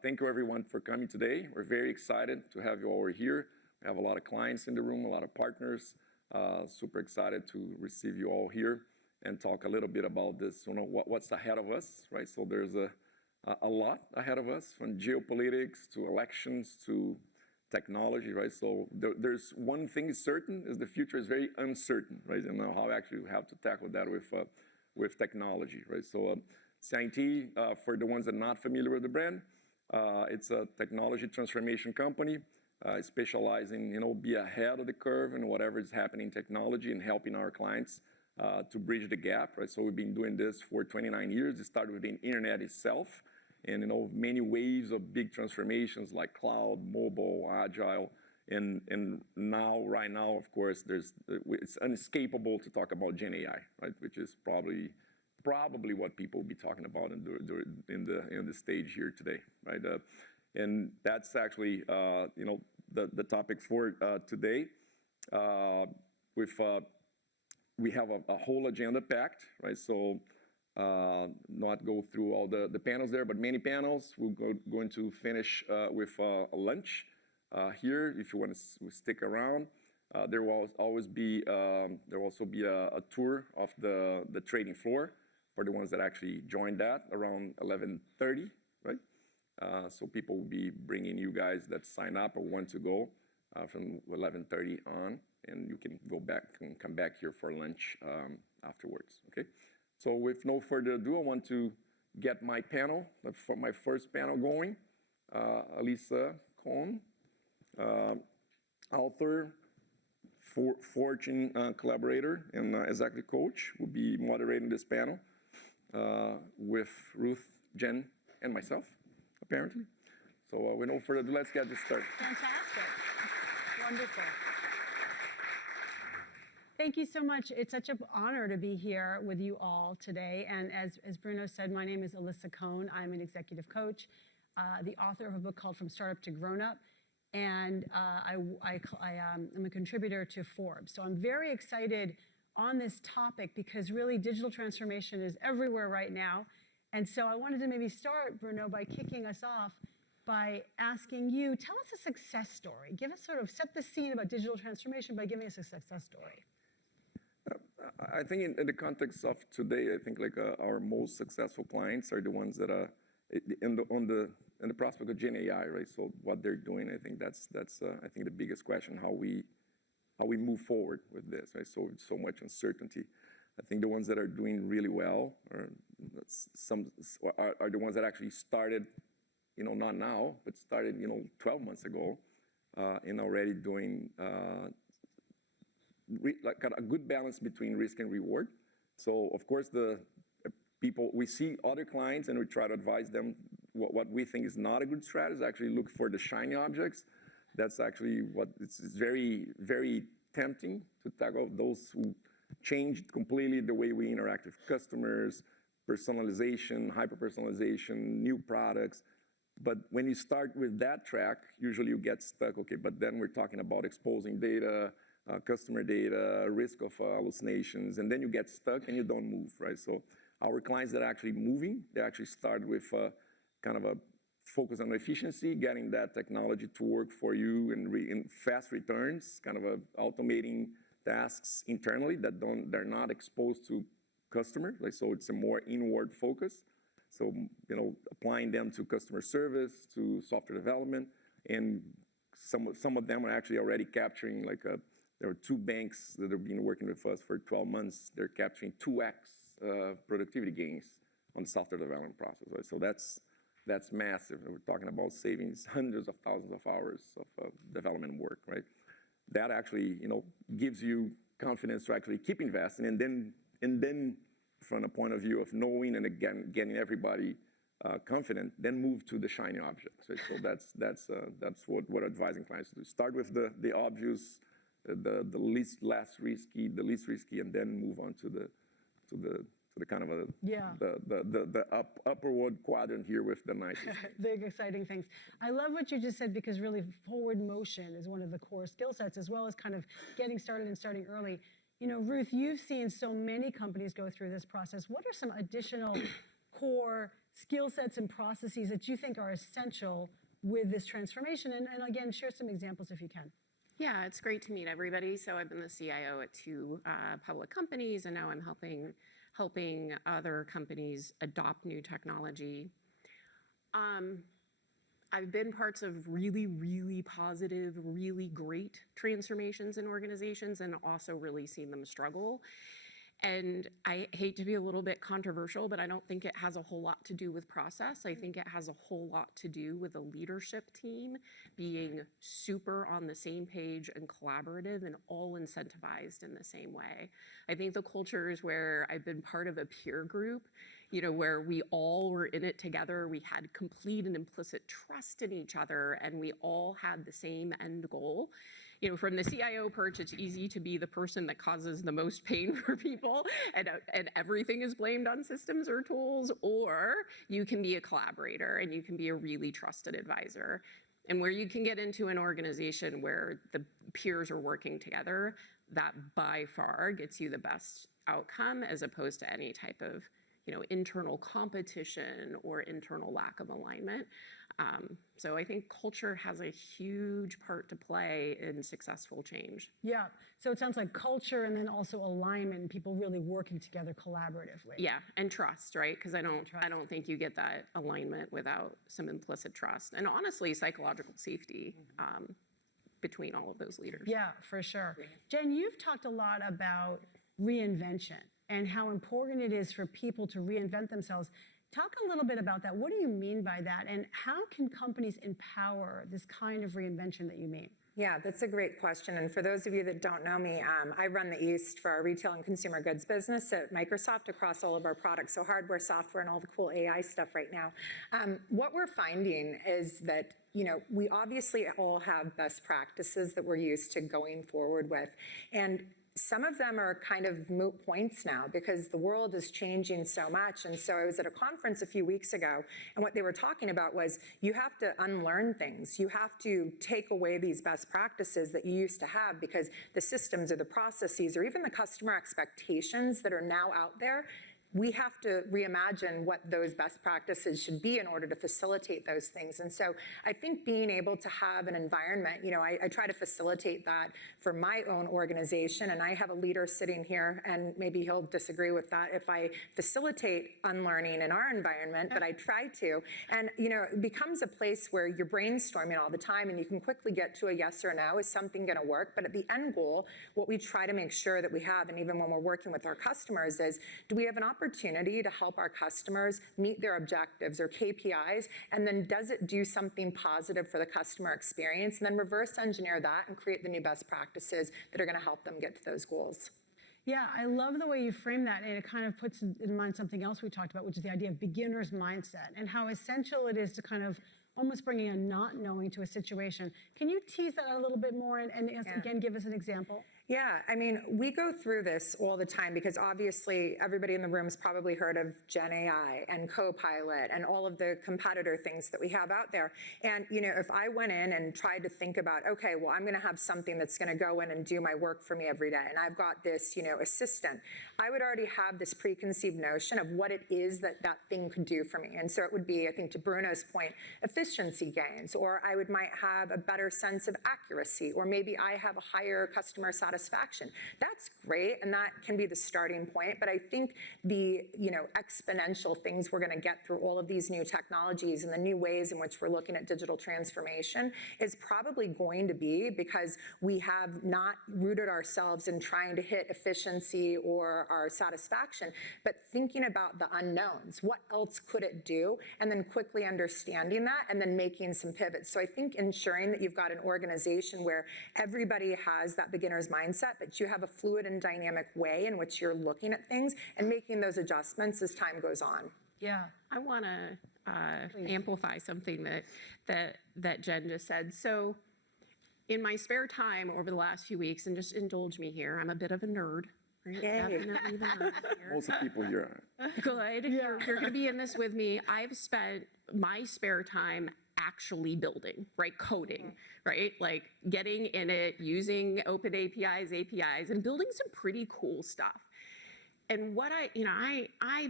Thank you, everyone, for coming today. We're very excited to have you all here. We have a lot of clients in the room, a lot of partners. Super excited to receive you all here and talk a little bit about this, what's ahead of us, right? So there's a lot ahead of us, from geopolitics to elections to technology, right? So there's one thing is certain, is the future is very uncertain, right? And now how actually we have to tackle that with technology, right? So CI&T, for the ones that are not familiar with the brand, it's a technology transformation company specializing, be ahead of the curve in whatever is happening in technology and helping our clients to bridge the gap, right? So we've been doing this for 29 years. It started with the internet itself, and many waves of big transformations like cloud, mobile, agile, and now, right now, of course, it's unescapable to talk about GenAI, right? Which is probably what people will be talking about in the stage here today, right? And that's actually the topic for today. We have a whole agenda packed, right? So not go through all the panels there, but many panels. We're going to finish with a lunch here. If you want to stick around, there will also be a tour of the trading floor for the ones that actually joined that around 11:30, right? So people will be bringing you guys that sign up or want to go from 11:30 on, and you can go back and come back here for lunch afterwards, okay? So with no further ado, I want to get my panel, for my first panel going. Alisa Cohn, author, Fortune collaborator, and executive coach, will be moderating this panel with Ruth, Jen, and myself, apparently. So with no further ado, let's get this started. Fantastic. Wonderful. Thank you so much. It's such an honor to be here with you all today. And as Bruno said, my name is Alisa Cohn. I'm an executive coach, the author of a book called From Startup to Grown Up. And I'm a contributor to Forbes. So I'm very excited on this topic because really digital transformation is everywhere right now. And so I wanted to maybe start, Bruno, by kicking us off by asking you, tell us a success story. Give us set the scene about digital transformation by giving us a success story. I think in the context of today, I think our most successful clients are the ones that are in the prospect of GenAI, right? So what they're doing, I think that's I think the biggest question, how we move forward with this, right? So much uncertainty. I think the ones that are doing really well are the ones that actually started, not now, but started 12 months ago, and already doing a good balance between risk and reward. So of course we see other clients and we try to advise them what we think is not a good strategy, actually look for the shiny objects. That's actually what it's very, very tempting to tackle those who changed completely the way we interact with customers, personalization, hyper-personalization, new products. But when you start with that track, usually you get stuck, okay, but then we're talking about exposing data, customer data, risk of hallucinations, and then you get stuck and you don't move, right? So our clients that are actually moving, they actually start with kind of a focus on efficiency, getting that technology to work for you in fast returns, kind of automating tasks internally they're not exposed to customers, right? So it's a more inward focus. So, applying them to customer service, to software development, and some of them are actually already capturing there are 2 banks that have been working with us for 12 months. They're capturing 2x productivity gains on the software development process, right? So that's massive. We're talking about savings, hundreds of thousands of hours of development work, right? That actually, gives you confidence to actually keep investing, and then from a point of view of knowing and again getting everybody confident, then move to the shiny objects, right? So that's what we're advising clients to do. Start with the obvious, the least risky, and then move on to the kind of the upward quadrant here with the nicest. Big exciting things. I love what you just said, because really forward motion is one of the core skill sets, as well as kind of getting started and starting early. Ruth, you've seen so many companies go through this process. What are some additional core skill sets and processes that you think are essential with this transformation? And again, share some examples if you can. Yeah, it's great to meet everybody. So I've been the CIO at 2 public companies, and now I'm helping other companies adopt new technology. I've been parts of really, really positive, really great transformations in organizations, and also really seen them struggle. And I hate to be a little bit controversial, but I don't think it has a whole lot to do with process. I think it has a whole lot to do with a leadership team being super on the same page and collaborative and all incentivized in the same way. I think the cultures where I've been part of a peer group, you know, where we all were in it together, we had complete and implicit trust in each other, and we all had the same end goal. You know, from the CIO perch, it's easy to be the person that causes the most pain for people, and everything is blamed on systems or tools, or you can be a collaborator and you can be a really trusted advisor. And where you can get into an organization where the peers are working together, that by far gets you the best outcome, as opposed to any type of, you know, internal competition or internal lack of alignment. So I think culture has a huge part to play in successful change. Yeah, so it sounds like culture and then also alignment, and people really working together collaboratively. Yeah, and trust, right? Because I don't think you get that alignment without some implicit trust, and honestly, psychological safety between all of those leaders. Yeah, for sure. Jen, you've talked a lot about reinvention and how important it is for people to reinvent themselves. Talk a little bit about that. What do you mean by that? And how can companies empower this kind of reinvention that you mean? Yeah, that's a great question. And for those of you that don't know me, I run the East for our retail and consumer goods business at Microsoft across all of our products, so hardware, software, and all the cool AI stuff right now. What we're finding is that, you know, we obviously all have best practices that we're used to going forward with. And some of them are kind of moot points now because the world is changing so much. And so I was at a conference a few weeks ago, and what they were talking about was you have to unlearn things. You have to take away these best practices that you used to have because the systems or the processes or even the customer expectations that are now out there, we have to reimagine what those best practices should be in order to facilitate those things. And so I think being able to have an environment, you know, I try to facilitate that for my own organization, and I have a leader sitting here, and maybe he'll disagree with that if I facilitate unlearning in our environment, but I try to. And, you know, it becomes a place where you're brainstorming all the time, and you can quickly get to a yes or no. Is something going to work? But at the end goal, what we try to make sure that we have, and even when we're working with our customers, is do we have an opportunity to help our customers meet their objectives or KPIs, and then does it do something positive for the customer experience, and then reverse engineer that and create the new best practices that are going to help them get to those goals. Yeah, I love the way you frame that, and it kind of puts in mind something else we talked about, which is the idea of beginner's mindset and how essential it is to kind of almost bringing a not knowing to a situation. Can you tease that out a little bit more and again, give us an example? Yeah, I mean, we go through this all the time because obviously everybody in the room has probably heard of GenAI and Copilot and all of the competitor things that we have out there. And, you know, if I went in and tried to think about, okay, well, I'm going to have something that's going to go in and do my work for me every day, and I've got this, you know, assistant, I would already have this preconceived notion of what it is that that thing could do for me. And so it would be, I think, to Bruno's point, efficiency gains, or might have a better sense of accuracy, or maybe I have a higher customer satisfaction. That's great, and that can be the starting point. But I think the, you know, exponential things we're going to get through all of these new technologies and the new ways in which we're looking at digital transformation is probably going to be because we have not rooted ourselves in trying to hit efficiency or our satisfaction, but thinking about the unknowns. What else could it do? And then quickly understanding that and then making some pivots. So I think ensuring that you've got an organization where everybody has that beginner's mindset, but you have a fluid and dynamic way in which you're looking at things and making those adjustments as time goes on. Yeah. I want to amplify something that Jen just said. So in my spare time over the last few weeks, and just indulge me here, I'm a bit of a nerd. Right? Definitely the nerd here. Most of the people here are. Good. Yeah. You're going to be in this with me. I've spent my spare time actually building, right? Coding, right? Like getting in it, using open APIs, and building some pretty cool stuff. And what I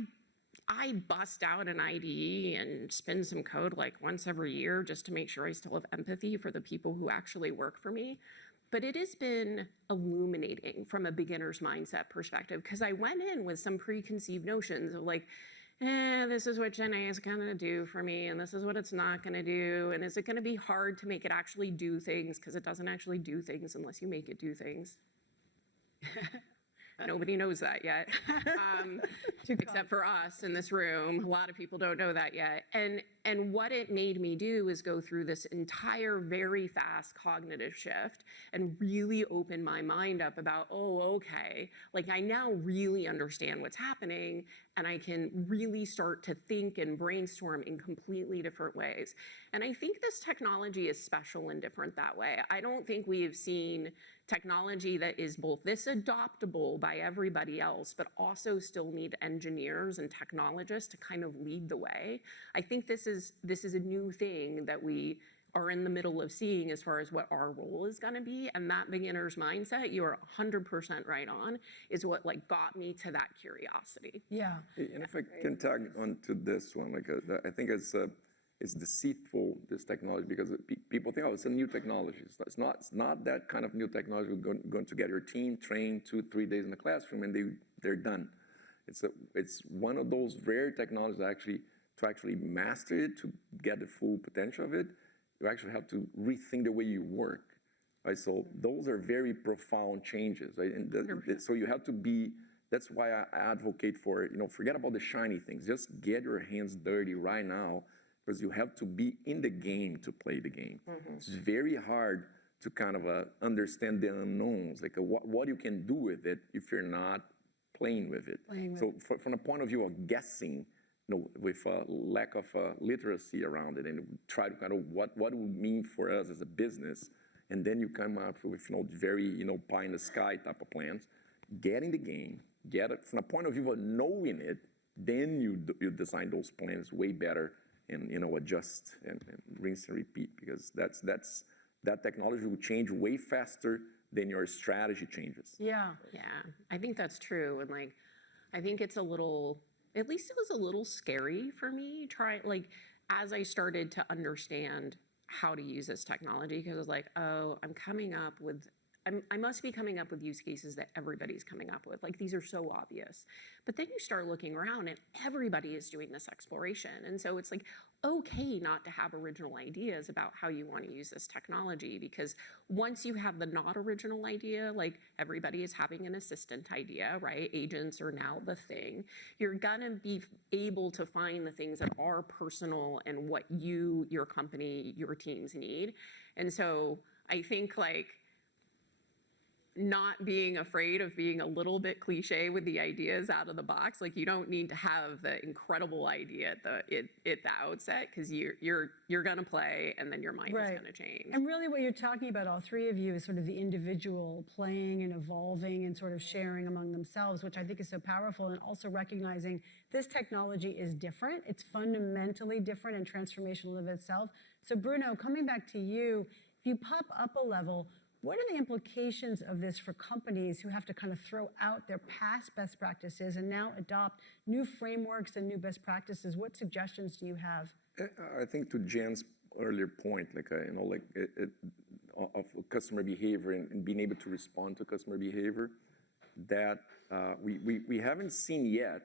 I bust out an IDE and spin some code like once every year just to make sure I still have empathy for the people who actually work for me. But it has been illuminating from a beginner's mindset perspective, because I went in with some preconceived notions of like, this is what GenAI is going to do for me, and this is what it's not going to do, and is it going to be hard to make it actually do things, because it doesn't actually do things unless you make it do things. Nobody knows that yet, except for us in this room. A lot of people don't know that yet. And what it made me do is go through this entire very fast cognitive shift and really open my mind up about, oh, okay, like I now really understand what's happening, and I can really start to think and brainstorm in completely different ways. And I think this technology is special and different that way. I don't think we have seen technology that is both this adoptable by everybody else, but also still need engineers and technologists to kind of lead the way. I think this is a new thing that we are in the middle of seeing as far as what our role is going to be. And that beginner's mindset, you are 100% right on, is what like got me to that curiosity. Yeah. And if I can tag on to this one, like I think it's deceitful, this technology, because people think, oh, it's a new technology. It's not that kind of new technology. We're going to get your team trained 2-3 days in the classroom and they're done. It's one of those rare technologies to actually master it, to get the full potential of it. You actually have to rethink the way you work, right? So those are very profound changes, right? And so you have to be, that's why I advocate for, forget about the shiny things. Just get your hands dirty right now, because you have to be in the game to play the game. It's very hard to kind of understand the unknowns, like what you can do with it if you're not playing with it. So from the point of view of guessing, with a lack of literacy around it, and try to kind of what it would mean for us as a business, and then you come up with very pie in the sky type of plans. Get in the game, get it from the point of view of knowing it, then you design those plans way better, and adjust and rinse and repeat, because that technology will change way faster than your strategy changes. Yeah. Yeah, I think that's true. And like, I think it's at least it was a little scary for me, as I started to understand how to use this technology, because I was like, oh, I must be coming up with use cases that everybody's coming up with. Like, these are so obvious. But then you start looking around and everybody is doing this exploration. And so it's like, okay not to have original ideas about how you want to use this technology, because once you have the not original idea, like everybody is having an assistant idea, right? Agents are now the thing. You're gonna be able to find the things that are personal and what you, your company, your teams need. And so I think like, not being afraid of being a little bit cliche with the ideas out of the box. Like, you don't need to have the incredible idea at the outset, because you're gonna play, and then your mind is gonna change. And really what you're talking about, all three of you, is sort of the individual playing and evolving and sort of sharing among themselves, which I think is so powerful, and also recognizing this technology is different. It's fundamentally different and transformational of itself. So Bruno, coming back to you, if you pop up a level, what are the implications of this for companies who have to kind of throw out their past best practices and now adopt new frameworks and new best practices? What suggestions do you have? I think to Jen's earlier point, of customer behavior and being able to respond to customer behavior, that we haven't seen yet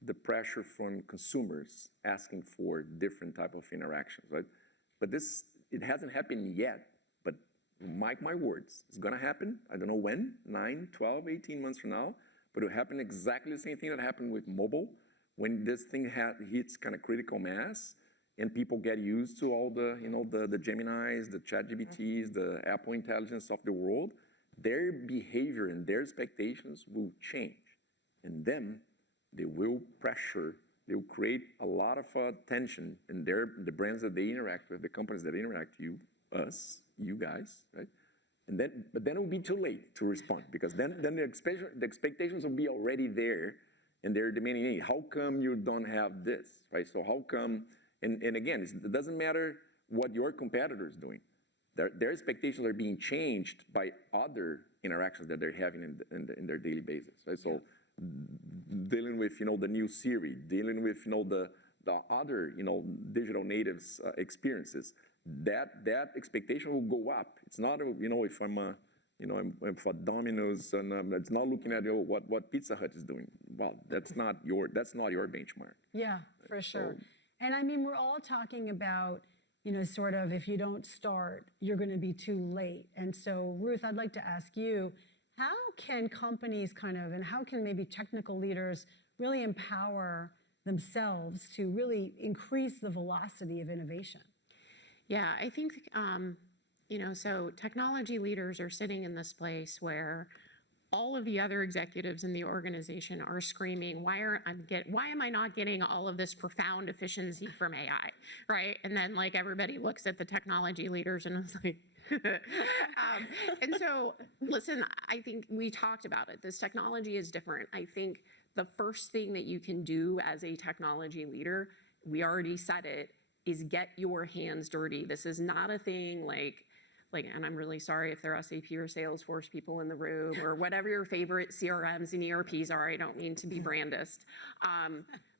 the pressure from consumers asking for different type of interactions, right? But it hasn't happened yet. Mark my words, it's gonna happen. I don't know when, 9, 12, 18 months from now, but it'll happen exactly the same thing that happened with mobile. When this thing hits kind of critical mass, and people get used to all the Geminis, the ChatGPTs, the Apple Intelligence of the world, their behavior and their expectations will change. And then they will they will create a lot of tension in the brands that they interact with, the companies that interact with us, you guys, right? But then it will be too late to respond, because then the expectations will be already there, and they're demanding, hey, how come you don't have this, right? So how come, and again, it doesn't matter what your competitor is doing. Their expectations are being changed by other interactions that they're having in their daily basis, right? So dealing with, the new Siri, dealing with, the other, digital natives experiences, that expectation will go up. It's not, if I'm a, I'm for Domino's, and it's not looking at what Pizza Hut is doing. Well, that's not your benchmark. Yeah, for sure. And I mean, we're all talking about, sort of, if you don't start, you're going to be too late. And so, Ruth, I'd like to ask you, how can companies and how can maybe technical leaders really empower themselves to really increase the velocity of innovation? Yeah, I think, so technology leaders are sitting in this place where all of the other executives in the organization are screaming, why am I not getting all of this profound efficiency from AI, right? And then everybody looks at the technology leaders and it's like, and so listen, I think we talked about it. This technology is different. I think the first thing that you can do as a technology leader, we already said it, is get your hands dirty. This is not a thing and I'm really sorry if there are SAP or Salesforce people in the room or whatever your favorite CRMs and ERPs are. I don't mean to be brandist.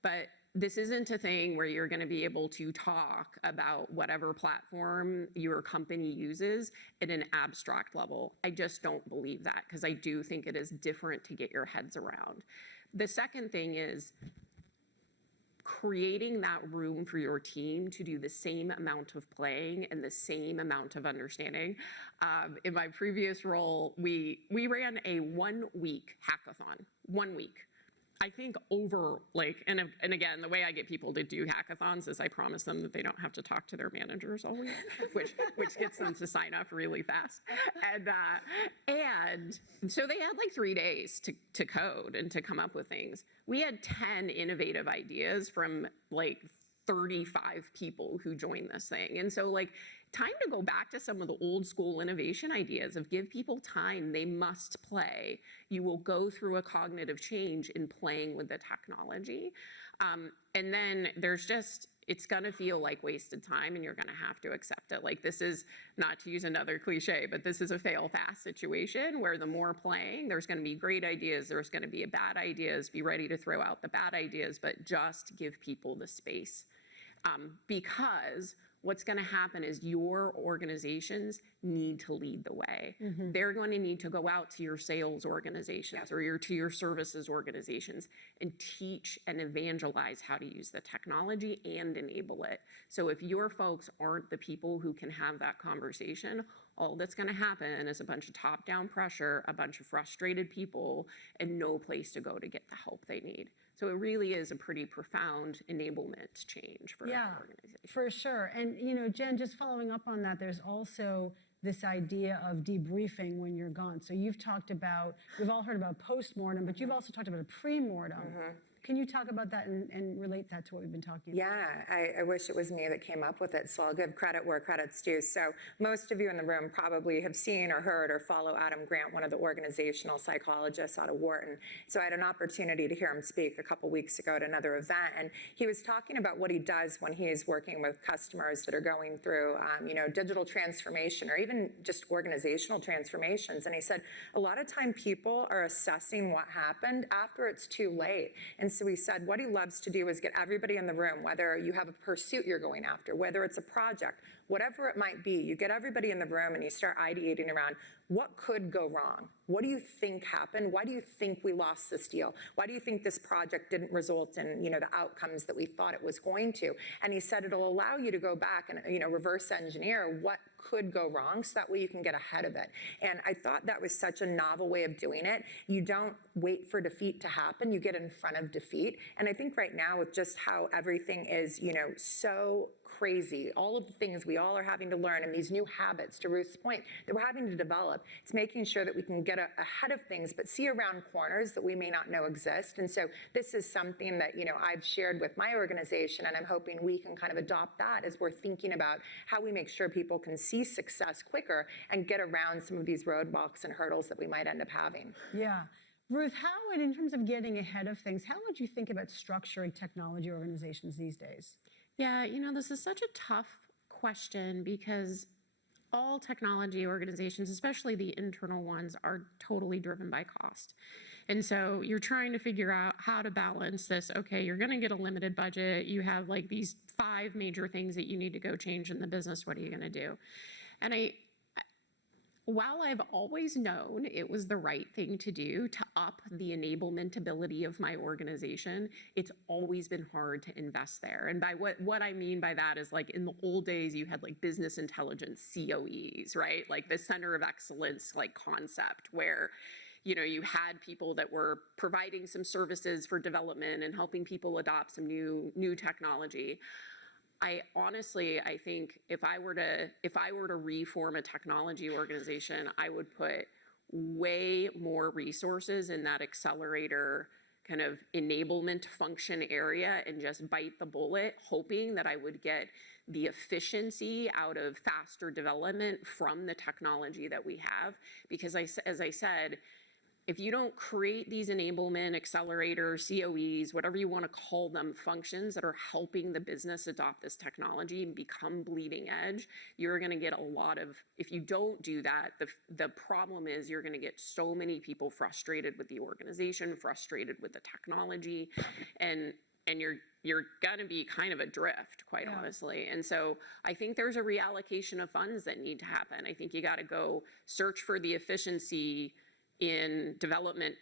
But this isn't a thing where you're going to be able to talk about whatever platform your company uses at an abstract level. I just don't believe that, because I do think it is different to get your heads around. The second thing is creating that room for your team to do the same amount of playing and the same amount of understanding. In my previous role, we ran a 1-week hackathon, 1 week. I think over and again, the way I get people to do hackathons is I promise them that they don't have to talk to their managers all week, which gets them to sign up really fast. And so they had 3 days to code and to come up with things. We had 10 innovative ideas from 35 people who joined this thing. And so time to go back to some of the old school innovation ideas of give people time, they must play. You will go through a cognitive change in playing with the technology. And then it's gonna feel like wasted time and you're gonna have to accept it. This is, not to use another cliche, but this is a fail fast situation where the more playing, there's gonna be great ideas, there's gonna be bad ideas, be ready to throw out the bad ideas, but just give people the space. Because what's going to happen is your organizations need to lead the way. Mm-hmm. They're going to need to go out to your sales organizations or to your services organizations and teach and evangelize how to use the technology and enable it. So if your folks aren't the people who can have that conversation, all that's going to happen is a bunch of top-down pressure, a bunch of frustrated people, and no place to go to get the help they need. So it really is a pretty profound enablement change for our organization. For sure. And, Jen, just following up on that, there's also this idea of debriefing when you're gone. So you've talked about, we've all heard about postmortem, but you've also talked about a premortem. Mm-hmm. Can you talk about that and relate that to what we've been talking about? Yeah, I wish it was me that came up with it, so I'll give credit where credit's due. So most of you in the room probably have seen or heard or follow Adam Grant, one of the organizational psychologists out of Wharton. So I had an opportunity to hear him speak a couple weeks ago at another event, and he was talking about what he does when he is working with customers that are going through, digital transformation or even just organizational transformations. And he said, a lot of time people are assessing what happened after it's too late. And so he said what he loves to do is get everybody in the room, whether you have a pursuit you're going after, whether it's a project, whatever it might be, you get everybody in the room and you start ideating around what could go wrong? What do you think happened? Why do you think we lost this deal? Why do you think this project didn't result in, the outcomes that we thought it was going to? And he said it'll allow you to go back and, reverse engineer what could go wrong so that way you can get ahead of it. And I thought that was such a novel way of doing it. You don't wait for defeat to happen, you get in front of defeat. And I think right now with just how everything is, so crazy, all of the things we all are having to learn and these new habits, to Ruth's point, that we're having to develop, it's making sure that we can get ahead of things, but see around corners that we may not know exist. And so this is something that, I've shared with my organization, and I'm hoping we can kind of adopt that as we're thinking about how we make sure people can see success quicker and get around some of these roadblocks and hurdles that we might end up having. Yeah. Ruth, how, in terms of getting ahead of things, how would you think about structuring technology organizations these days? Yeah, this is such a tough question because all technology organizations, especially the internal ones, are totally driven by cost. And so you're trying to figure out how to balance this. Okay, you're going to get a limited budget. You have like these 5 major things that you need to go change in the business. What are you going to do? And while I've always known it was the right thing to do to up the enablement ability of my organization, it's always been hard to invest there. And by what I mean by that is, like, in the old days, you had like business intelligence COEs, right? Like the center of excellence, like concept where, you know, you had people that were providing some services for development and helping people adopt some new technology. I think if I were to reform a technology organization, I would put way more resources in that accelerator kind of enablement function area and just bite the bullet, hoping that I would get the efficiency out of faster development from the technology that we have. Because as I said, if you don't create these enablement accelerators, COEs, whatever you want to call them, functions that are helping the business adopt this technology and become bleeding edge, you're going to get a lot of, if you don't do that, the problem is you're going to get so many people frustrated with the organization, frustrated with the technology, and you're going to be kind of adrift, quite honestly. And so I think there's a reallocation of funds that need to happen. I think you got to go search for the efficiency in development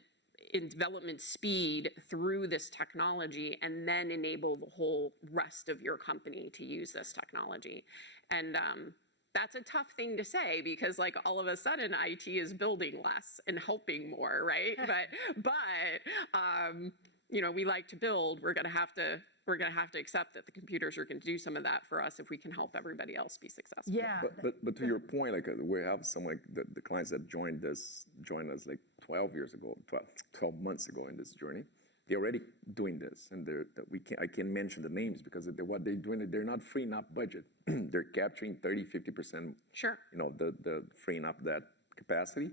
speed through this technology, and then enable the whole rest of your company to use this technology. And that's a tough thing to say, because like all of a sudden IT is building less and helping more, right? but you know, we like to build. We're gonna have to accept that the computers are going to do some of that for us if we can help everybody else be successful. Yeah. But to your point, like we have some, like the clients that joined us like 12 months ago in this journey. They're already doing this, and I can't mention the names because what they're doing, they're not freeing up budget. They're capturing 30-50%. Sure. You know, the freeing up that capacity,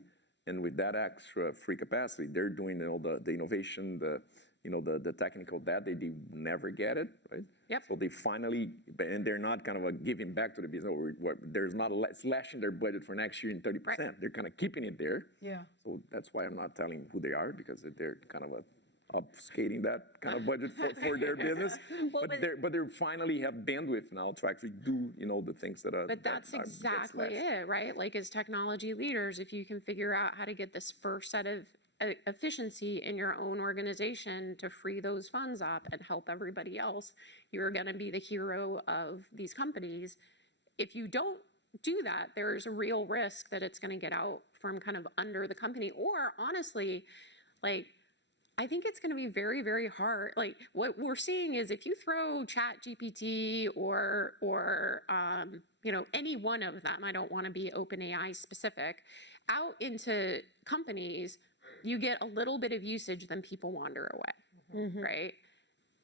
and with that extra free capacity, they're doing all the innovation, the technical that they did never get it, right? Yep. So they finally, and they're not kind of giving back to the business, there's not slashing their budget for next year in 30%. Right. They're kind of keeping it there. Yeah. So that's why I'm not telling who they are, because they're kind of obfuscating that kind of budget for their business. Well, but they finally have bandwidth now to actually do, the things that are. But that's exactly it, right? Like, as technology leaders, if you can figure out how to get this first set of efficiency in your own organization to free those funds up and help everybody else, you're going to be the hero of these companies. If you don't do that, there's a real risk that it's going to get out from kind of under the company. Or honestly, like, I think it's going to be very, very hard. Like, what we're seeing is, if you throw ChatGPT or any one of them, I don't want to be OpenAI specific, out into companies, you get a little bit of usage, then people wander away, right?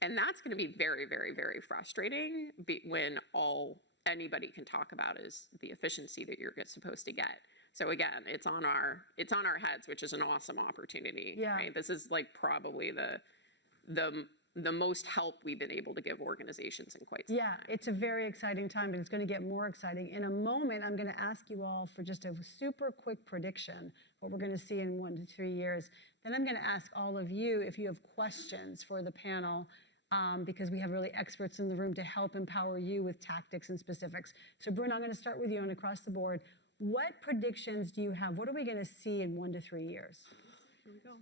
And that's going to be very, very, very frustrating when all anybody can talk about is the efficiency that you're supposed to get. So again, it's on our heads, which is an awesome opportunity, right? This is like probably the most help we've been able to give organizations in quite some time. It's a very exciting time, but it's going to get more exciting. In a moment, I'm going to ask you all for just a super quick prediction, what we're going to see in 1 to 3 years. Then I'm going to ask all of you if you have questions for the panel, because we have really experts in the room to help empower you with tactics and specifics. So Bruno, I'm going to start with you and across the board. What predictions do you have? What are we going to see in 1 to 3 years? Here we go.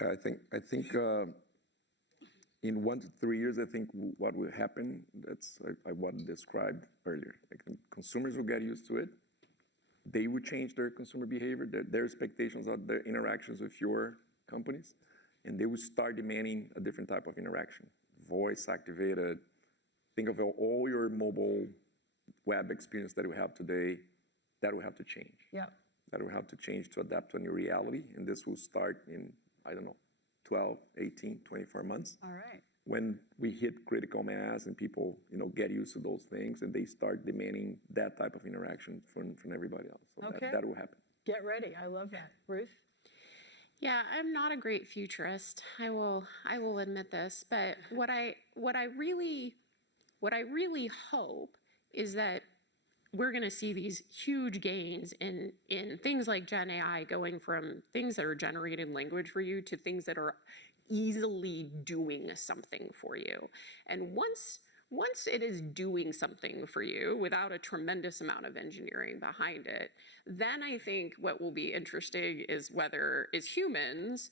Yeah, I think in 1 to 3 years, I think what will happen, that's what I described earlier. Like, consumers will get used to it. They will change their consumer behavior, their expectations of their interactions with your companies, and they will start demanding a different type of interaction. Voice activated. Think of all your mobile web experience that we have today. That will have to change. Yeah. That will have to change to adapt to a new reality, and this will start in, 12, 18, 24 months. All right. When we hit critical mass and people, get used to those things, and they start demanding that type of interaction from everybody else. So okay. that will happen. Get ready. I love that. Ruth? Yeah, I'm not a great futurist. I will admit this, but what I really hope is that we're going to see these huge gains in things like Gen AI, going from things that are generating language for you to things that are easily doing something for you. And once it is doing something for you without a tremendous amount of engineering behind it, then I think what will be interesting is whether, as humans,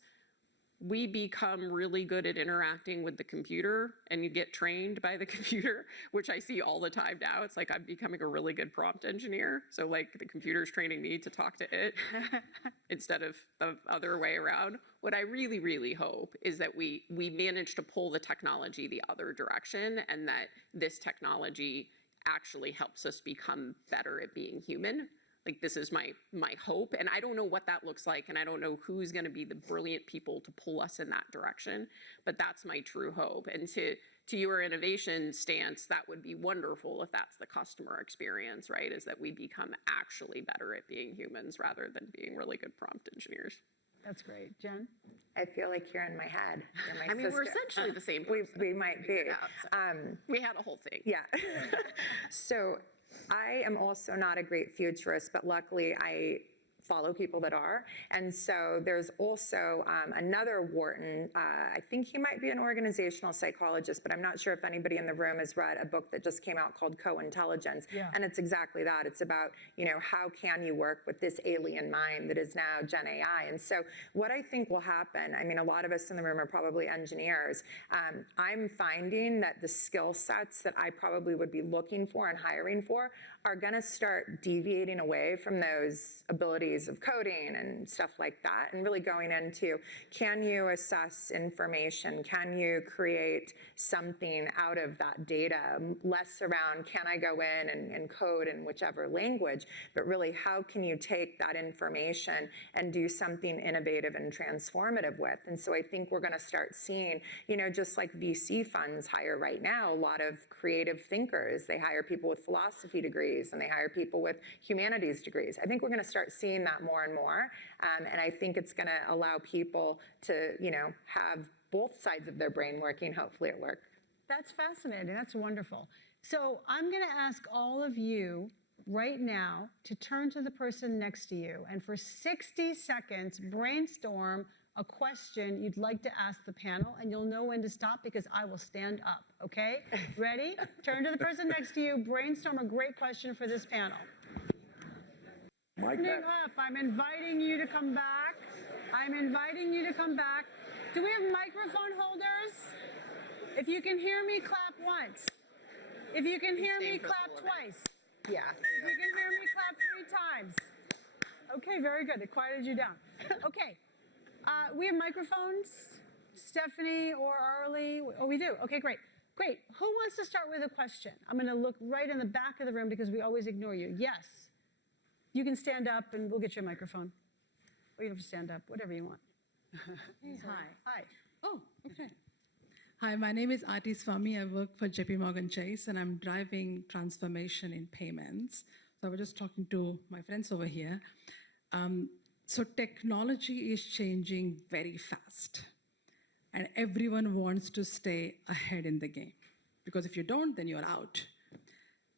we become really good at interacting with the computer and you get trained by the computer, which I see all the time now. It's like I'm becoming a really good prompt engineer. So like the computer's training me to talk to it instead of the other way around. What I really, really hope is that we manage to pull the technology the other direction, and that this technology actually helps us become better at being human. Like, this is my hope, and I don't know what that looks like, and I don't know who's going to be the brilliant people to pull us in that direction, but that's my true hope. And to your innovation stance, that would be wonderful if that's the customer experience, right? Is that we become actually better at being humans rather than being really good prompt engineers. That's great. Jen? I feel like you're in my head. You're my I mean, sister. we're essentially the same person. We might be. Yeah, so we had a whole thing. Yeah. So I am also not a great futurist, but luckily I follow people that are. And so there's also another Wharton, I think he might be an organizational psychologist, but I'm not sure if anybody in the room has read a book that just came out called Co-Intelligence. Yeah. And it's exactly that. It's about, how can you work with this alien mind that is now Gen AI? And so what I think will happen, I mean, a lot of us in the room are probably engineers. I'm finding that the skill sets that I probably would be looking for and hiring for are going to start deviating away from those abilities of coding and stuff like that, and really going into, can you assess information? Can you create something out of that data? Less around, can I go in and code in whichever language, but really, how can you take that information and do something innovative and transformative with? And so I think we're going to start seeing, just like VC funds hire right now, a lot of creative thinkers. They hire people with philosophy degrees, and they hire people with humanities degrees. I think we're going to start seeing that more and more. And I think it's going to allow people to, have both sides of their brain working, hopefully, at work. That's fascinating. That's wonderful. So I'm going to ask all of you right now to turn to the person next to you, and for 60 seconds, brainstorm a question you'd like to ask the panel, and you'll know when to stop because I will stand up, okay? Ready? Turn to the person next to you, brainstorm a great question for this panel. Mike, I'm inviting you to come back. I'm inviting you to come back. Do we have microphone holders? If you can hear me, clap once. If you can hear me, clap twice. Yeah. If you can hear me, clap 3 times. Okay, very good. It quieted you down. Okay. We have microphones, Stephanie or Arlie. Oh, we do. Okay, great. Great. Who wants to start with a question? I'm going to look right in the back of the room because we always ignore you. Yes. You can stand up and we'll get you a microphone. Or you don't have to stand up, whatever you want. Hi. Hi. Oh, okay. Hi, my name is Aarti Swami. I work for JPMorgan Chase, and I'm driving transformation in payments. So I was just talking to my friends over here. So technology is changing very fast, and everyone wants to stay ahead in the game, because if you don't, then you're out.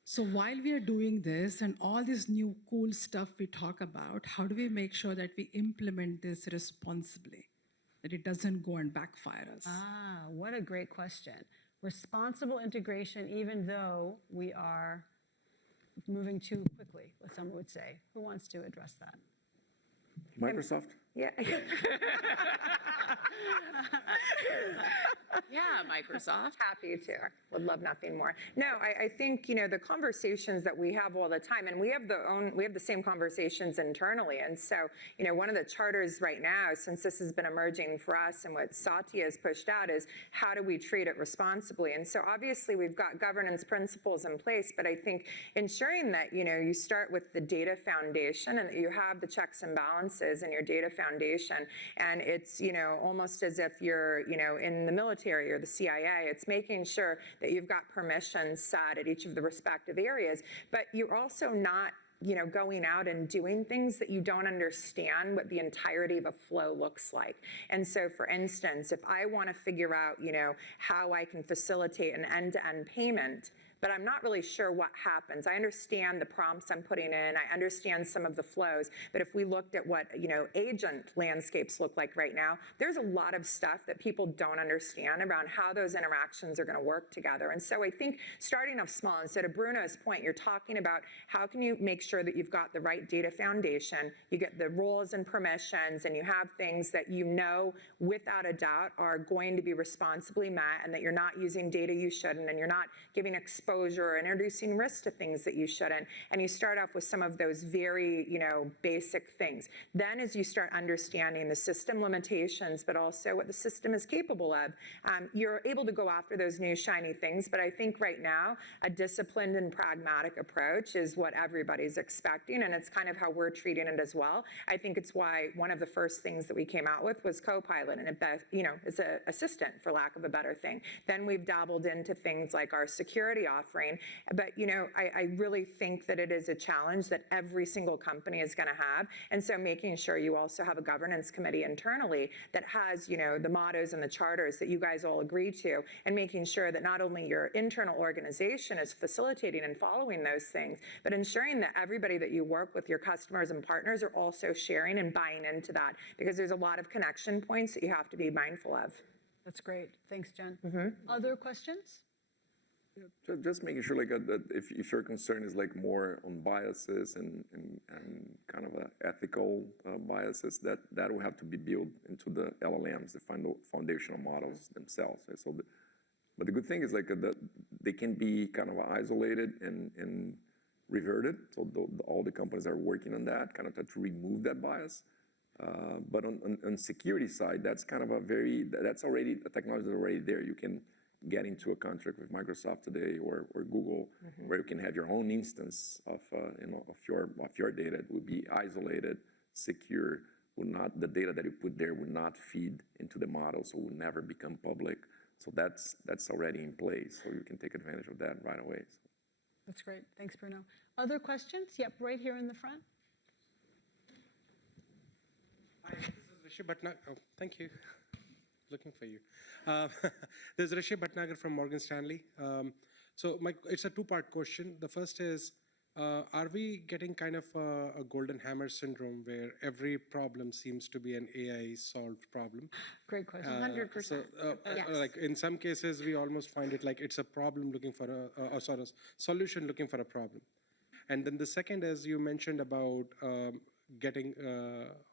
So while we are doing this and all this new cool stuff we talk about, how do we make sure that we implement this responsibly, that it doesn't go and backfire us? Ah, what a great question. Responsible integration, even though we are moving too quickly, what some would say. Who wants to address that? Microsoft? Yeah. Yeah, Microsoft. Happy to. Would love nothing more. No, I think, the conversations that we have all the time, and we have the same conversations internally. And so, one of the charters right now, since this has been emerging for us and what Satya has pushed out, is how do we treat it responsibly? And so obviously we've got governance principles in place, but I think ensuring that, you start with the data foundation and that you have the checks and balances in your data foundation. And it's, almost as if you're, in the military or the CIA. It's making sure that you've got permissions set at each of the respective areas, but you're also not going out and doing things that you don't understand what the entirety of a flow looks like. And so, for instance, if I want to figure out, how I can facilitate an end-to-end payment, but I'm not really sure what happens. I understand the prompts I'm putting in. I understand some of the flows. But if we looked at what, agent landscapes look like right now, there's a lot of stuff that people don't understand around how those interactions are going to work together. And so I think starting off small, and so to Bruno's point, you're talking about how can you make sure that you've got the right data foundation, you get the roles and permissions, and you have things that without a doubt are going to be responsibly met, and that you're not using data you shouldn't, and you're not giving exposure or introducing risk to things that you shouldn't. And you start off with some of those very, basic things. Then as you start understanding the system limitations, but also what the system is capable of, you're able to go after those new shiny things. But I think right now, a disciplined and pragmatic approach is what everybody's expecting, and it's kind of how we're treating it as well. I think it's why one of the first things that we came out with was Copilot, and it's an assistant, for lack of a better thing. Then we've dabbled into things like our security offering. But, I really think that it is a challenge that every single company is going to have. And so making sure you also have a governance committee internally that has, the mottos and the charters that you guys all agree to, and making sure that not only your internal organization is facilitating and following those things, but ensuring that everybody that you work with, your customers and partners, are also sharing and buying into that, because there's a lot of connection points that you have to be mindful of. That's great. Thanks, Jen. Other questions? So just making sure that if your concern is more on biases and kind of ethical biases, that will have to be built into the LLMs, the foundational models themselves. Right? So, but the good thing is that they can be kind of isolated and reverted. So all the companies are working on that, kind of to remove that bias. But on security side, that's kind of that's already, the technology is already there. You can get into a contract with Microsoft today or Google, where you can have your own instance of your data. It will be isolated, secure. The data that you put there will not feed into the model, so it will never become public. So that's already in place. So you can take advantage of that right away. So. That's great. Thanks, Bruno. Other questions? Yep, right here in the front. Hi, this is Rishi Bhatnagar. Oh, thank you. Looking for you. This is Rishi Bhatnagar from Morgan Stanley. So it's a two-part question. The first is, are we getting kind of a golden hammer syndrome where every problem seems to be an AI-solved problem? Great question. 100%. So, Yes. like in some cases, we almost find it like it's a problem looking for a solution looking for a problem. And then the second, as you mentioned about getting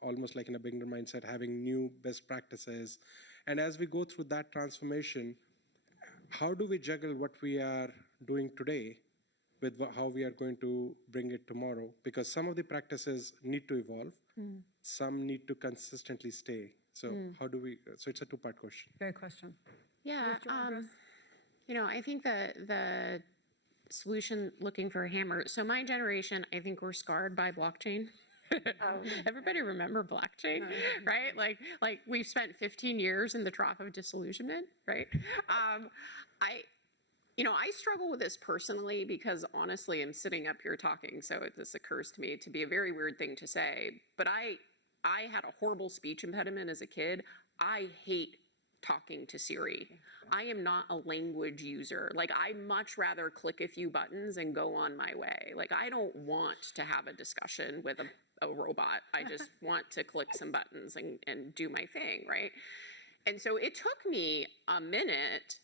almost like in a beginner mindset, having new best practices. And as we go through that transformation, how do we juggle what we are doing today with how we are going to bring it tomorrow? Because some of the practices need to evolve. Some need to consistently stay. So how do we, so it's a two-part question. Great question. Yeah, I think the solution looking for a hammer. So my generation, I think we're scarred by blockchain. Everybody remember blockchain, right? Like we've spent 15 years in the trough of disillusionment, right? I struggle with this personally because honestly, I'm sitting up here talking, so this occurs to me to be a very weird thing to say, but I had a horrible speech impediment as a kid. I hate talking to Siri. I am not a language user. Like, I much rather click a few buttons and go on my way. Like, I don't want to have a discussion with a robot. I just want to click some buttons and do my thing, right? And so it took me a minute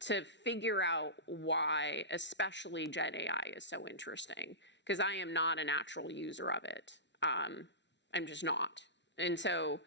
to figure out why, especially GenAI, is so interesting, because I am not a natural user of it. I'm just not. And so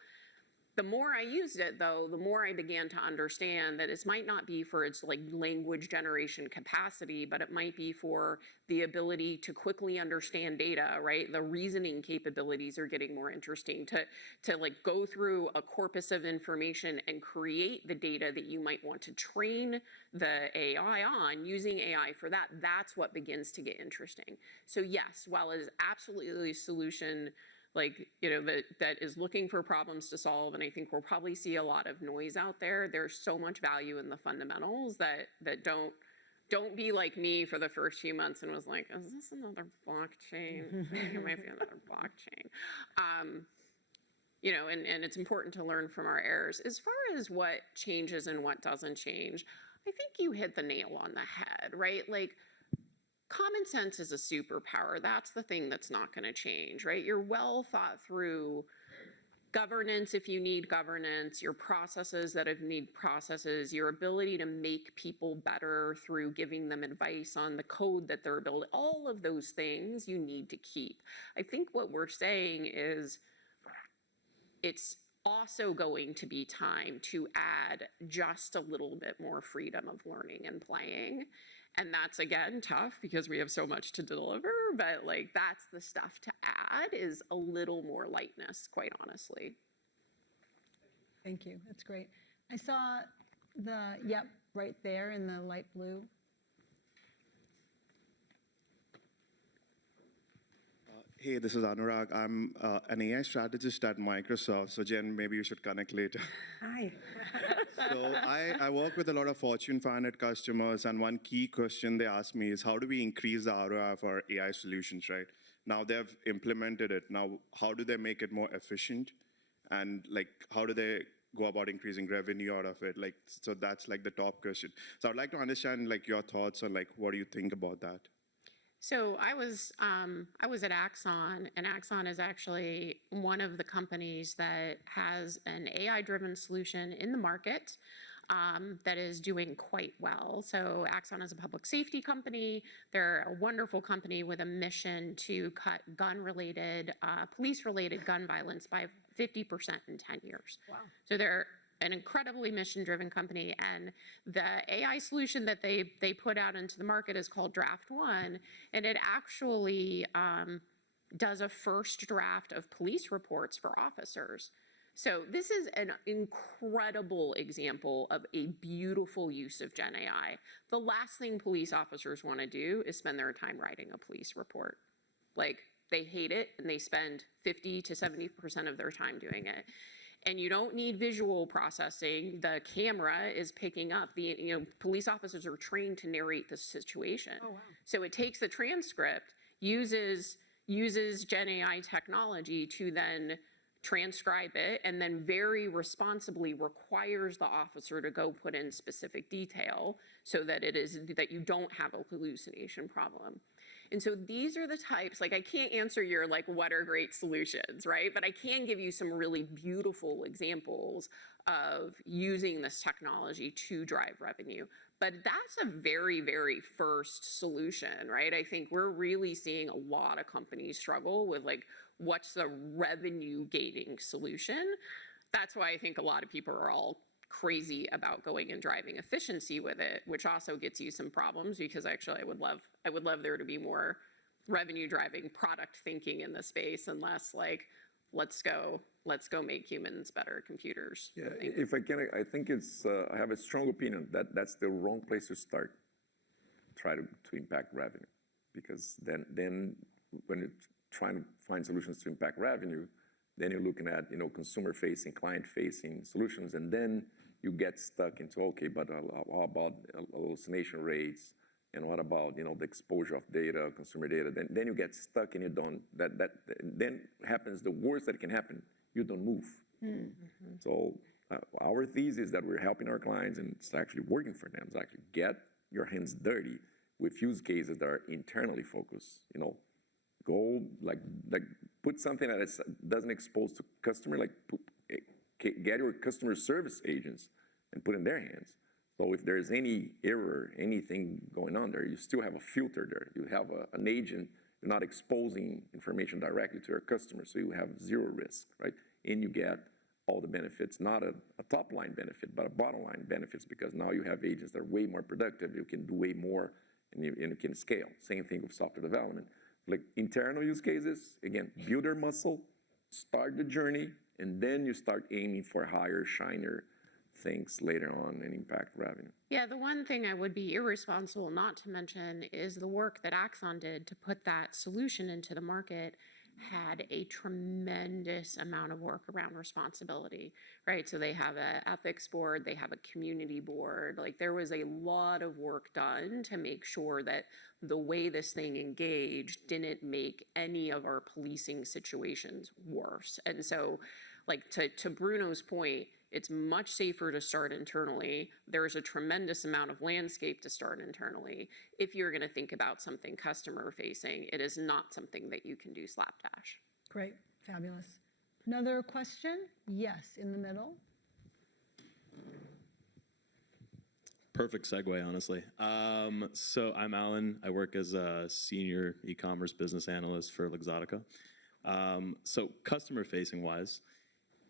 the more I used it, though, the more I began to understand that it might not be for its like language generation capacity, but it might be for the ability to quickly understand data, right? The reasoning capabilities are getting more interesting to like go through a corpus of information and create the data that you might want to train the AI on, using AI for that. That's what begins to get interesting. So yes, while it is absolutely a solution that is looking for problems to solve, and I think we'll probably see a lot of noise out there. There's so much value in the fundamentals that don't be like me for the first few months and was like, is this another blockchain? It might be another blockchain. And it's important to learn from our errors. As far as what changes and what doesn't change, I think you hit the nail on the head, right? Like, common sense is a superpower. That's the thing that's not going to change, right? Your well thought through governance, if you need governance, your processes that need processes, your ability to make people better through giving them advice on the code that they're building, all of those things you need to keep. I think what we're saying is it's also going to be time to add just a little bit more freedom of learning and playing. And that's, again, tough because we have so much to deliver, but like that's the stuff to add, is a little more lightness, quite honestly. Thank you. That's great. I saw the, yep, right there in the light blue. Hey, this is Anurag. I'm an AI strategist at Microsoft. So Jen, maybe you should connect later. Hi. So I work with a lot of Fortune 500 customers, and one key question they ask me is, how do we increase the ROI of our AI solutions, right? Now they've implemented it. Now, how do they make it more efficient? And like, how do they go about increasing revenue out of it? Like, so that's like the top question. So I'd like to understand like your thoughts on like, what do you think about that? So I was at Axon, and Axon is actually one of the companies that has an AI-driven solution in the market that is doing quite well. So Axon is a public safety company. They're a wonderful company with a mission to cut gun-related, police-related gun violence by 50% in 10 years. Wow. So they're an incredibly mission-driven company, and the AI solution that they put out into the market is called Draft One, and it actually does a first draft of police reports for officers. So this is an incredible example of a beautiful use of GenAI. The last thing police officers want to do is spend their time writing a police report. Like, they hate it, and they spend 50 to 70% of their time doing it. And you don't need visual processing. The camera is picking up police officers are trained to narrate the situation. Oh, wow. So it takes the transcript, uses GenAI technology to then transcribe it, and then very responsibly requires the officer to go put in specific detail so that that you don't have a hallucination problem. And so these are the types, like, I can't answer your like what are great solutions, right? But I can give you some really beautiful examples of using this technology to drive revenue. But that's a very, very first solution, right? I think we're really seeing a lot of companies struggle with like, what's the revenue gaining solution? That's why I think a lot of people are all crazy about going and driving efficiency with it, which also gets you some problems, because actually I would love there to be more revenue driving product thinking in the space, and less like, let's go make humans better computers. Yeah, if I can, I think it's, I have a strong opinion that that's the wrong place to start, try to impact revenue. Because then when you're trying to find solutions to impact revenue, then you're looking at, consumer-facing, client-facing solutions, and then you get stuck into, okay, but how about hallucination rates, and what about, the exposure of data, consumer data? Then you get stuck, and you don't. Then happens the worst that can happen. You don't move. Mm-hmm. So our thesis is that we're helping our clients, and it's actually working for them. It's actually get your hands dirty with use cases that are internally focused. Go like put something that doesn't expose to customer, like get your customer service agents and put in their hands. So if there's any error, anything going on there, you still have a filter there. You have an agent. You're not exposing information directly to your customer, so you have zero risk, right? And you get all the benefits, not a top line benefit, but a bottom line benefits, because now you have agents that are way more productive. You can do way more, and you can scale. Same thing with software development. Like internal use cases, again, build their muscle, start the journey, and then you start aiming for higher, shinier things later on and impact revenue. Yeah, the one thing I would be irresponsible not to mention is the work that Axon did to put that solution into the market had a tremendous amount of work around responsibility, right? So they have an ethics board, they have a community board. Like, there was a lot of work done to make sure that the way this thing engaged didn't make any of our policing situations worse. And so Like to Bruno's point, it's much safer to start internally. There's a tremendous amount of landscape to start internally. If you're going to think about something customer facing, it is not something that you can do slapdash. Great, fabulous. Another question? Yes, in the middle. Perfect segue, honestly. So I'm Alan. I work as a senior e-commerce business analyst for Luxottica. So customer-facing wise,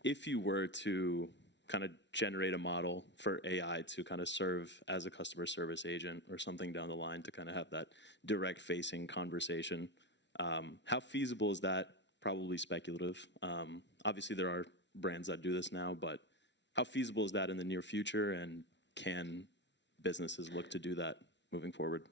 if you were to kind of generate a model for AI to kind of serve as a customer service agent or something down the line to kind of have that direct-facing conversation, how feasible is that? Probably speculative. Obviously, there are brands that do this now, but how feasible is that in the near future, and can businesses look to do that moving forward?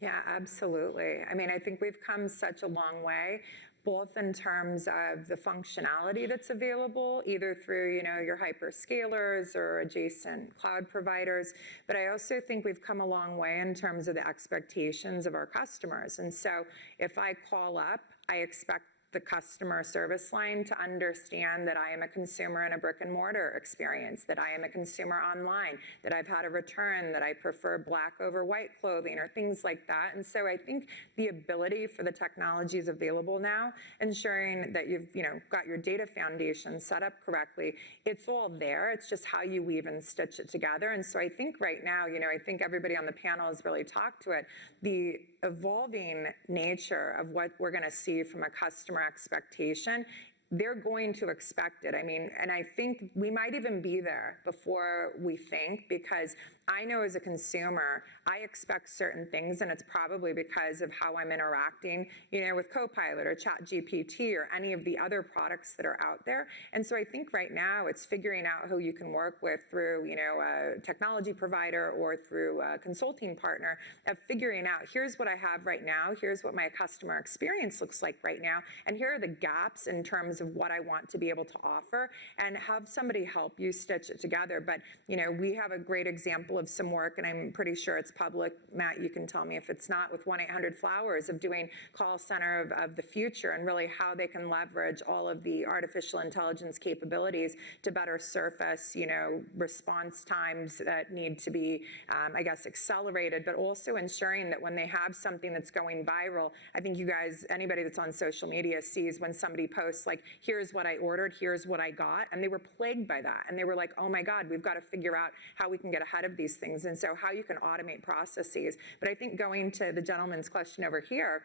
Yeah, absolutely. I mean, I think we've come such a long way, both in terms of the functionality that's available, either through, your hyperscalers or adjacent cloud providers. But I also think we've come a long way in terms of the expectations of our customers. And so if I call up, I expect the customer service line to understand that I am a consumer in a brick and mortar experience, that I am a consumer online, that I've had a return, that I prefer black over white clothing or things like that. And so I think the ability for the technologies available now, ensuring that you've got your data foundation set up correctly, it's all there. It's just how you weave and stitch it together. And so I think right now, I think everybody on the panel has really talked to it, the evolving nature of what we're going to see from a customer expectation, they're going to expect it. I mean, and I think we might even be there before we think, because I know as a consumer, I expect certain things, and it's probably because of how I'm interacting, with Copilot or ChatGPT or any of the other products that are out there. And so I think right now it's figuring out who you can work with through, a technology provider or through a consulting partner, of figuring out, here's what I have right now, here's what my customer experience looks like right now, and here are the gaps in terms of what I want to be able to offer, and have somebody help you stitch it together. But, we have a great example of some work, and I'm pretty sure it's public. Matt, you can tell me if it's not, with 1-800-Flowers, of doing call center of the future, and really how they can leverage all of the artificial intelligence capabilities to better surface, response times that need to be, accelerated, but also ensuring that when they have something that's going viral, I think you guys, anybody that's on social media sees when somebody posts like, here's what I ordered, here's what I got, and they were plagued by that. And they were like, oh my God, we've got to figure out how we can get ahead of these things. And so how you can automate processes. But I think going to the gentleman's question over here,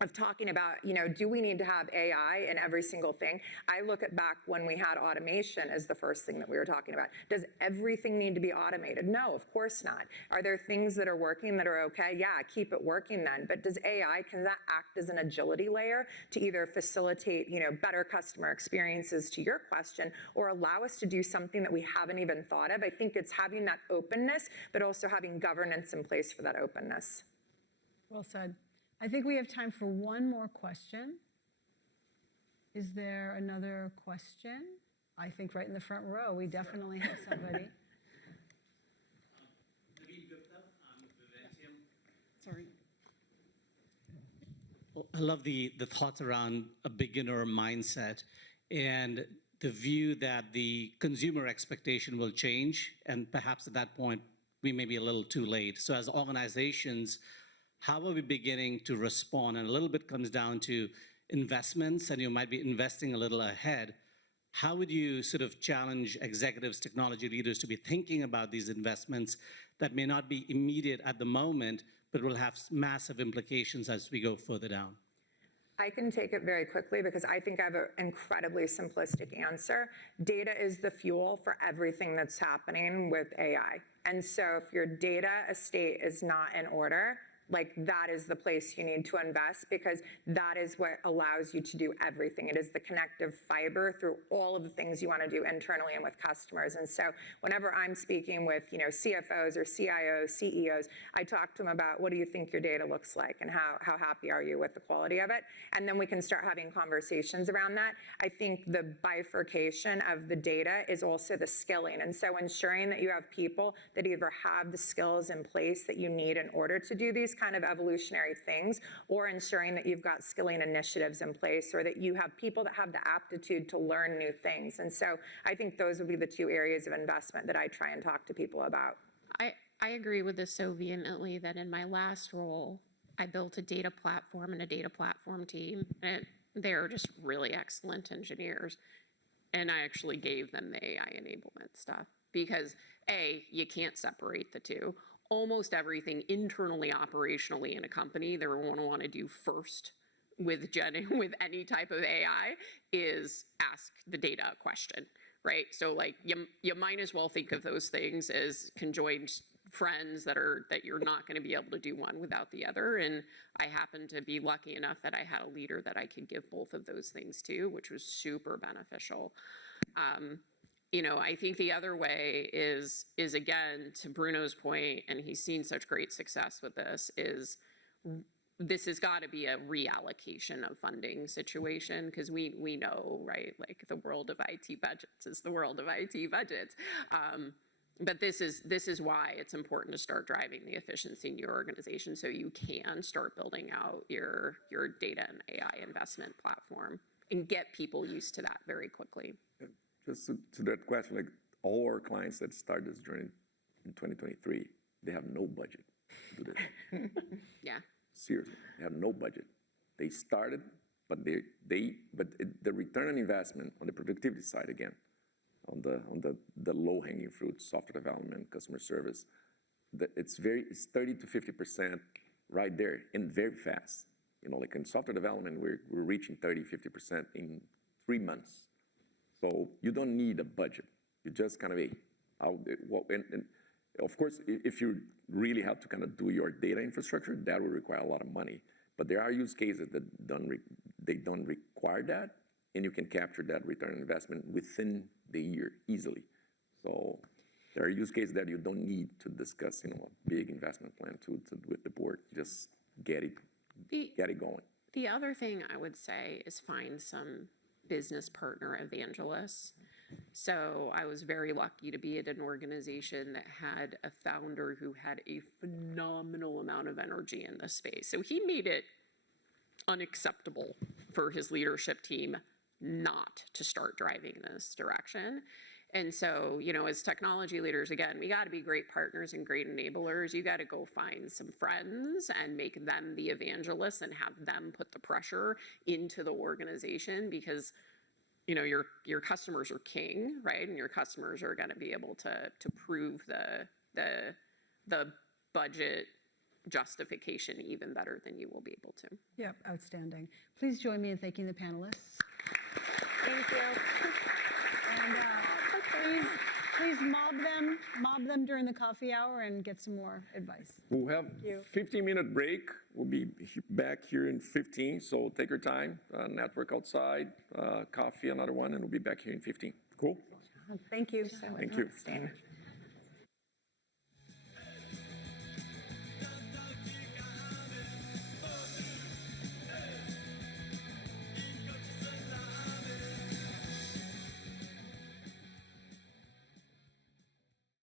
of talking about, do we need to have AI in every single thing? I look at back when we had automation as the first thing that we were talking about. Does everything need to be automated? No, of course not. Are there things that are working that are okay? Yeah, keep it working then. But does AI, can that act as an agility layer to either facilitate, better customer experiences, to your question, or allow us to do something that we haven't even thought of? I think it's having that openness, but also having governance in place for that openness. Well said. I think we have time for one more question. Is there another question? I think right in the front row, we definitely have somebody. Sorry. Well, I love the thoughts around a beginner mindset and the view that the consumer expectation will change, and perhaps at that point, we may be a little too late. So as organizations, how are we beginning to respond? And a little bit comes down to investments, and you might be investing a little ahead. How would you sort of challenge executives, technology leaders to be thinking about these investments that may not be immediate at the moment, but will have massive implications as we go further down? I can take it very quickly because I think I have an incredibly simplistic answer. Data is the fuel for everything that's happening with AI. And so if your data estate is not in order, like, that is the place you need to invest, because that is what allows you to do everything. It is the connective fiber through all of the things you want to do internally and with customers. And so whenever I'm speaking with, CFOs or CIOs, CEOs, I talk to them about, what do you think your data looks like, and how happy are you with the quality of it? And then we can start having conversations around that. I think the bifurcation of the data is also the skilling. And so ensuring that you have people that either have the skills in place that you need in order to do these kind of evolutionary things, or ensuring that you've got skilling initiatives in place, or that you have people that have the aptitude to learn new things. And so I think those would be the two areas of investment that I try and talk to people about. I agree with this so vehemently that in my last role, I built a data platform and a data platform team, and they're just really excellent engineers. And I actually gave them the AI enablement stuff because A, you can't separate the two. Almost everything internally, operationally in a company, they're going to want to do first with any type of AI is ask the data a question, right? So like you might as well think of those things as conjoined friends that you're not going to be able to do one without the other. And I happened to be lucky enough that I had a leader that I could give both of those things to, which was super beneficial. I think the other way is again, to Bruno's point, and he's seen such great success with this, is this has got to be a reallocation of funding situation, because we know, right, like the world of IT budgets is the world of IT budgets. But this is why it's important to start driving the efficiency in your organization so you can start building out your data and AI investment platform and get people used to that very quickly. Just to that question, like all our clients that start this journey in 2023, they have no budget to do this. Yeah. Seriously, they have no budget. They started, but the return on investment on the productivity side, again, on the low-hanging fruit, software development, customer service, it's 30 to 50% right there, and very fast. Like in software development, we're reaching 30, 50% in 3 months. So you don't need a budget. You just kind of, and of course, if you really have to kind of do your data infrastructure, that will require a lot of money. But there are use cases that don't require that, and you can capture that return on investment within the year easily. So there are use cases that you don't need to discuss, a big investment plan with the board. Just get it going. The other thing I would say is find some business partner evangelists. So I was very lucky to be at an organization that had a founder who had a phenomenal amount of energy in this space. So he made it unacceptable for his leadership team not to start driving this direction. And so, as technology leaders, again, we got to be great partners and great enablers. You got to go find some friends and make them the evangelists and have them put the pressure into the organization, because, your customers are king, right? And your customers are going to be able to prove the budget justification even better than you will be able to. Yep, outstanding. Please join me in thanking the panelists. Thank you. And please mob them during the coffee hour and get some more advice. We'll have a 15-minute break. We'll be back here in 15, so take your time. Network outside, coffee, another one, and we'll be back here in 15. Cool? Thank you so much. Thank you. Stan.